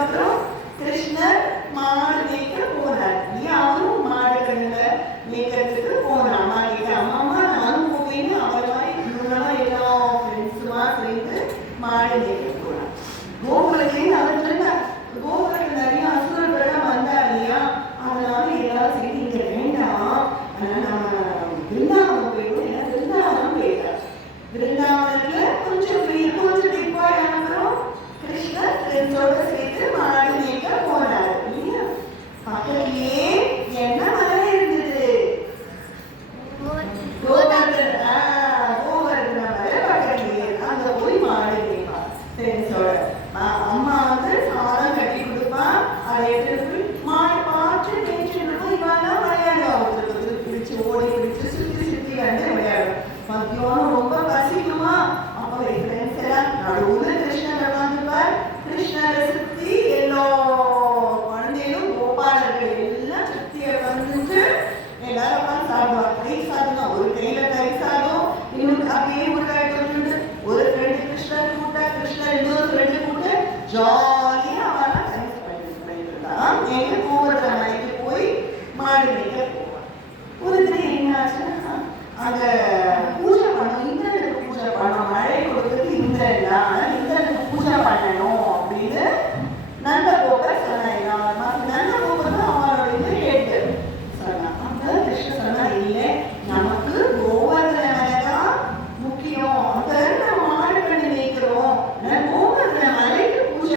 அப்புறம் கிருஷ்ணர் மாடு மேய்க்க போனார். அவரும் மாடு கண்ணுல மேய்க்கிறதுக்கு போனான். மாடிட்டு அம்மா நானும் போவேன்னு அவர் மாதிரி இவங்கெல்லாம் எல்லா ஃப்ரெண்ட்ஸுமா சேர்ந்து மாடு மேய்க்க போனான். கோகுலத்துலேருந்து அவர் இருந்தா கோகுலத்தில் நிறைய அசுரர்கள்லாம் வந்தா இல்லையா, அதனால எல்லாரும் சேர்ந்து இங்க வேண்டாம், நம்ம பிருந்தாவனம் போயிடும். ஏன்னா பிருந்தாவனம் போயிட்டார். பிருந்தாவனத்துல கொஞ்சம் டிப்பா அப்புறம் கிருஷ்ணர் ஃப்ரெண்ட்ஸோட சேர்த்து மாடு மேய்க்க போனார் இல்லையா. பக்கத்துலயே என்ன மரம் இருந்தது? கோவர்தன மரம் பக்கத்துலயே. அங்க போய் மாடு மேய்ப்பார் ஃப்ரெண்ட்ஸோட. அம்மா வந்து சாதம் கட்டி கொடுப்பா, அதை எடுத்து போய் மாடு பார்த்து மேய்ச்சிருக்கும். இவெல்லாம் விளையாடுவா, பிடிச்சு ஓடி பிடிச்சு சுத்தி சுத்தி வந்து விளையாடும். மத்தியானம் ரொம்ப பசிக்குமா, அப்போ ஃப்ரெண்ட்ஸ் எல்லாம் நடுவுல கிருஷ்ணர் உட்காந்துப்பார். கிருஷ்ணரை சுத்தி எல்லா குழந்தைகளும் கோபாலர்கள் எல்லாம் சுத்தி வந்துட்டு எல்லாரும் உட்காந்து சாப்பிடுவார். தயிர் சாதம் தான், ஒரு கையில தயிர் சாதம், இன்னொரு அப்படியே முட்டாய் தொட்டு, ஒரு ஃப்ரெண்டு கிருஷ்ணர் கூட்ட, கிருஷ்ணர் இன்னொரு ஃப்ரெண்டு கூட்ட, ஜாலியா அவெல்லாம் டைம் ஸ்பெண்ட் பண்ணிட்டு இருந்தான். எங்க கோவர்தன மலைக்கு போய் மாடு மேய்க்க போவான். ஒரு தினம் என்ன ஆச்சுன்னா, அந்த